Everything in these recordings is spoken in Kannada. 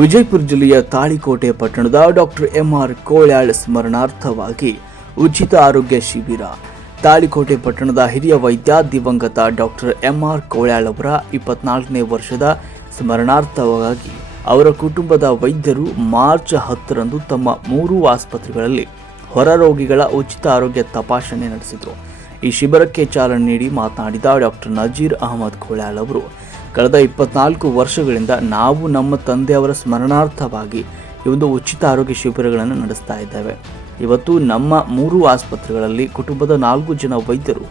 ವಿಜಯಪುರ ಜಿಲ್ಲೆಯ ತಾಳಿಕೋಟೆ ಪಟ್ಟಣದ ಡಾಕ್ಟರ್ ಎಂಆರ್ ಕೋಳ್ಯಾಳ್ ಸ್ಮರಣಾರ್ಥವಾಗಿ ಉಚಿತ ಆರೋಗ್ಯ ಶಿಬಿರ. ತಾಳಿಕೋಟೆ ಪಟ್ಟಣದ ಹಿರಿಯ ವೈದ್ಯ ದಿವಂಗತ ಡಾಕ್ಟರ್ ಎಂಆರ್ ಕೋಳ್ಯಾಳ್ ಅವರ ಇಪ್ಪತ್ನಾಲ್ಕನೇ ವರ್ಷದ ಸ್ಮರಣಾರ್ಥವಾಗಿ ಅವರ ಕುಟುಂಬದ ವೈದ್ಯರು ಮಾರ್ಚ್ ಹತ್ತರಂದು ತಮ್ಮ ಮೂರು ಆಸ್ಪತ್ರೆಗಳಲ್ಲಿ ಹೊರ ರೋಗಿಗಳ ಉಚಿತ ಆರೋಗ್ಯ ತಪಾಸಣೆ ನಡೆಸಿದರು. ಈ ಶಿಬಿರಕ್ಕೆ ಚಾಲನೆ ನೀಡಿ ಮಾತನಾಡಿದ ಡಾಕ್ಟರ್ ನಜೀರ್ ಅಹಮದ್ ಕೋಳ್ಯಾಳ್ ಅವರು ಕಳೆದ ಇಪ್ಪತ್ನಾಲ್ಕು ವರ್ಷಗಳಿಂದ ನಾವು ನಮ್ಮ ತಂದೆಯವರ ಸ್ಮರಣಾರ್ಥವಾಗಿ ಈ ಒಂದು ಉಚಿತ ಆರೋಗ್ಯ ಶಿಬಿರಗಳನ್ನು ನಡೆಸ್ತಾ ಇದ್ದೇವೆ. ಇವತ್ತು ನಮ್ಮ ಮೂರು ಆಸ್ಪತ್ರೆಗಳಲ್ಲಿ ಕುಟುಂಬದ ನಾಲ್ಕು ಜನ ವೈದ್ಯರು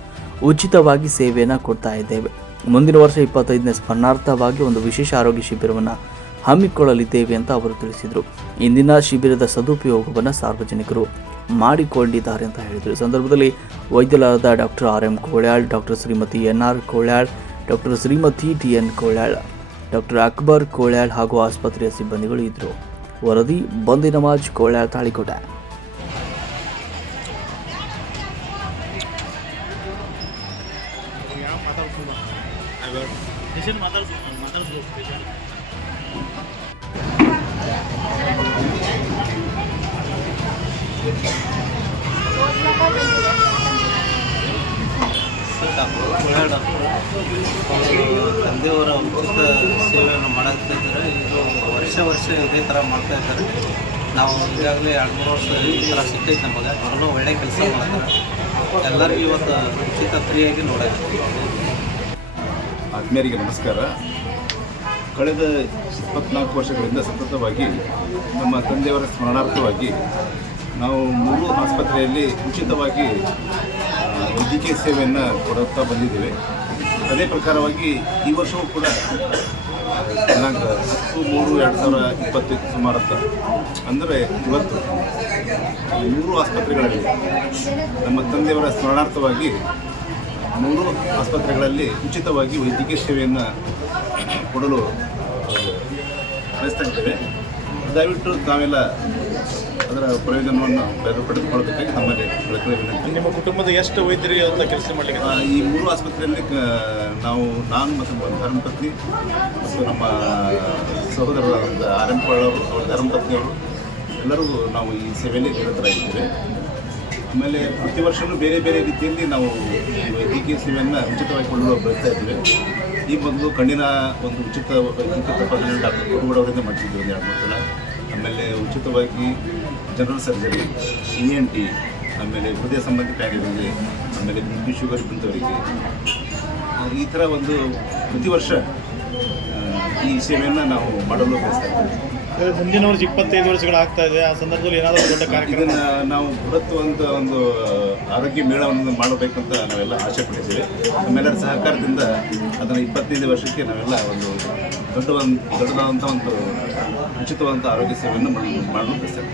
ಉಚಿತವಾಗಿ ಸೇವೆಯನ್ನು ಕೊಡ್ತಾ ಇದ್ದೇವೆ. ಮುಂದಿನ ವರ್ಷ ಇಪ್ಪತ್ತೈದನೇ ಸ್ಮರಣಾರ್ಥವಾಗಿ ಒಂದು ವಿಶೇಷ ಆರೋಗ್ಯ ಶಿಬಿರವನ್ನು ಹಮ್ಮಿಕೊಳ್ಳಲಿದ್ದೇವೆ ಅಂತ ಅವರು ತಿಳಿಸಿದರು. ಇಂದಿನ ಶಿಬಿರದ ಸದುಪಯೋಗವನ್ನು ಸಾರ್ವಜನಿಕರು ಮಾಡಿಕೊಂಡಿದ್ದಾರೆ ಅಂತ ಹೇಳಿದರು. ಸಂದರ್ಭದಲ್ಲಿ ವೈದ್ಯರಾದ doctor R M Kolyal, doctor Shrimati N R Kolyal doctor Shrimati T N Kolyal, doctor Akbar Kolyal ಹಾಗೂ ಆಸ್ಪತ್ರೆಯ ಸಿಬ್ಬಂದಿಗಳು ಇದ್ದರು ವರದಿ ಬಂದಿ ನಮಾಜ್ ಕೋಳ್ಯಾಳ್ ತಾಳಿಕೋಟೆ. ತಂದೆಯವರ ಉಚಿತ ಸೇವೆಯನ್ನು ಇದ್ದಾರೆ. ಇದು ವರ್ಷ ವರ್ಷ ಇದೇ ಥರ ಮಾಡ್ತಾ ಇದ್ದಾರೆ. ನಾವು ಈಗಾಗಲೇ ಎರಡು ಮೂರು ವರ್ಷ ಈ ಥರ ಸಿಕ್ಕೈತೆ ನಮಗೆ. ಅವರೆಲ್ಲ ಒಳ್ಳೆ ಕೆಲಸ ಮಾಡ್ತಾರೆ. ಎಲ್ಲರಿಗೂ ಇವತ್ತು ಉಚಿತ ಫ್ರೀಯಾಗಿ ನೋಡೋದು. ಆತ್ಮೀಯರಿಗೆ ನಮಸ್ಕಾರ. ಕಳೆದ ಇಪ್ಪತ್ನಾಲ್ಕು ವರ್ಷಗಳಿಂದ ಸತತವಾಗಿ ನಮ್ಮ ತಂದೆಯವರ ಸ್ಮರಣಾರ್ಥವಾಗಿ ನಾವು ಮೂರು ಆಸ್ಪತ್ರೆಯಲ್ಲಿ ಉಚಿತವಾಗಿ ವೈದ್ಯಕೀಯ ಸೇವೆಯನ್ನು ಕೊಡುತ್ತಾ ಬಂದಿದ್ದೇವೆ. ಅದೇ ಪ್ರಕಾರವಾಗಿ ಈ ವರ್ಷವೂ ಕೂಡ ದಿನಾಂಕ ಹತ್ತು ಮೂರು ಎರಡು ಸಾವಿರ ಇಪ್ಪತ್ತೈದು ಸುಮಾರತ್ತ. ಅಂದರೆ ಇವತ್ತು ಮೂರು ಆಸ್ಪತ್ರೆಗಳಲ್ಲಿ ನಮ್ಮ ತಂದೆಯವರ ಸ್ಮರಣಾರ್ಥವಾಗಿ ಮೂರು ಆಸ್ಪತ್ರೆಗಳಲ್ಲಿ ಉಚಿತವಾಗಿ ವೈದ್ಯಕೀಯ ಸೇವೆಯನ್ನು ಕೊಡಲು ಬಯಸ್ತಾ ಇದ್ದೇವೆ. ದಯವಿಟ್ಟು ತಾವೆಲ್ಲ ಅದರ ಪ್ರಯೋಜನವನ್ನು ಪಡೆದು- ಪಡೆದುಕೊಳ್ಳಬೇಕಾಗಿ ನಮ್ಮಲ್ಲಿ ಪ್ರಯತ್ನ ವಿನಂತಿ. ನಿಮ್ಮ ಕುಟುಂಬದ ಎಷ್ಟು ವೈದ್ಯರು ಅಂತ ಕೆಲಸ ಮಾಡಲಿಕ್ಕೆ? ಈ ಮೂರು ಆಸ್ಪತ್ರೆಯಲ್ಲಿ ನಾವು ನಾನು ಮತ್ತು ಧರ್ಮಪತ್ನಿ ಮತ್ತು ನಮ್ಮ ಸಹೋದರರಾದ ಆರ್ ಎಂ ಅವರು ಅವರ ಧರ್ಮಪತ್ನಿಯವರು ಎಲ್ಲರೂ ನಾವು ಈ ಸೇವೆಯಲ್ಲಿ ಇದ್ದೇವೆ ಆಮೇಲೆ ಪ್ರತಿ ವರ್ಷವೂ ಬೇರೆ ಬೇರೆ ರೀತಿಯಲ್ಲಿ ನಾವು ಈ ವೈದ್ಯಕೀಯ ಸೇವೆಯನ್ನು ಉಚಿತವಾಗಿ ಕೊಳ್ಳಲು ಬಯಸ್ತಾ ಇದ್ದೇವೆ. ಈ ಮೊದಲು ಕಣ್ಣಿನ ಒಂದು ಉಚಿತ ವೈದ್ಯಕೀಯ ತಪಾಸಣೆ ಡಾಕ್ಟರ್ ಕುರುಗೌಡ ಅವರಿಂದ ಮಾಡಿಸಿದ್ವಿ ಒಂದು ಎರಡು ಮೂರು ಸಲ. ಆಮೇಲೆ ಉಚಿತವಾಗಿ general surgery E N T ಆಮೇಲೆ ಹೃದಯ ಸಂಬಂಧಿ ಕಾಯಿಲೆಗಳಿಗೆ ಆಮೇಲೆ ಬಿ ಪಿ ಶುಗರ್ ಇದ್ದಂಥವರಿಗೆ ಈ ಥರ ಒಂದು ಪ್ರತಿ ವರ್ಷ ಈ ಸೇವೆಯನ್ನು ನಾವು ಮಾಡಲು ಬಯಸ್ತಾ ಇದ್ದೇವೆ. ಮುಂದಿನ ವರ್ಷ ಇಪ್ಪತ್ತೈದು ವರ್ಷಗಳಾಗ್ತಾ ಇದೆ. ಆ ಸಂದರ್ಭದಲ್ಲಿ ಏನಾದರೂ ದೊಡ್ಡ ಕಾರ್ಯಕ್ರಮ? ಇದನ್ನು ನಾವು ಬೃಹತ್ ಒಂದು ಒಂದು ಆರೋಗ್ಯ ಮೇಳವನ್ನು ಮಾಡಬೇಕಂತ ನಾವೆಲ್ಲ ಆಸೆ ಪಟ್ಟಿದ್ದೇವೆ. ನಮ್ಮೆಲ್ಲರ ಸಹಕಾರದಿಂದ ಅದನ್ನು ಇಪ್ಪತ್ತೈದು ವರ್ಷಕ್ಕೆ ನಾವೆಲ್ಲ ಒಂದು ದೊಡ್ಡ ಒಂದು ದೊಡ್ಡದಾದಂಥ ಒಂದು ಉಚಿತವಾದಂಥ ಆರೋಗ್ಯ ಸೇವೆಯನ್ನು ಮಾಡಲು ಮಾಡಲು ಬಯಸ್ತೇವೆ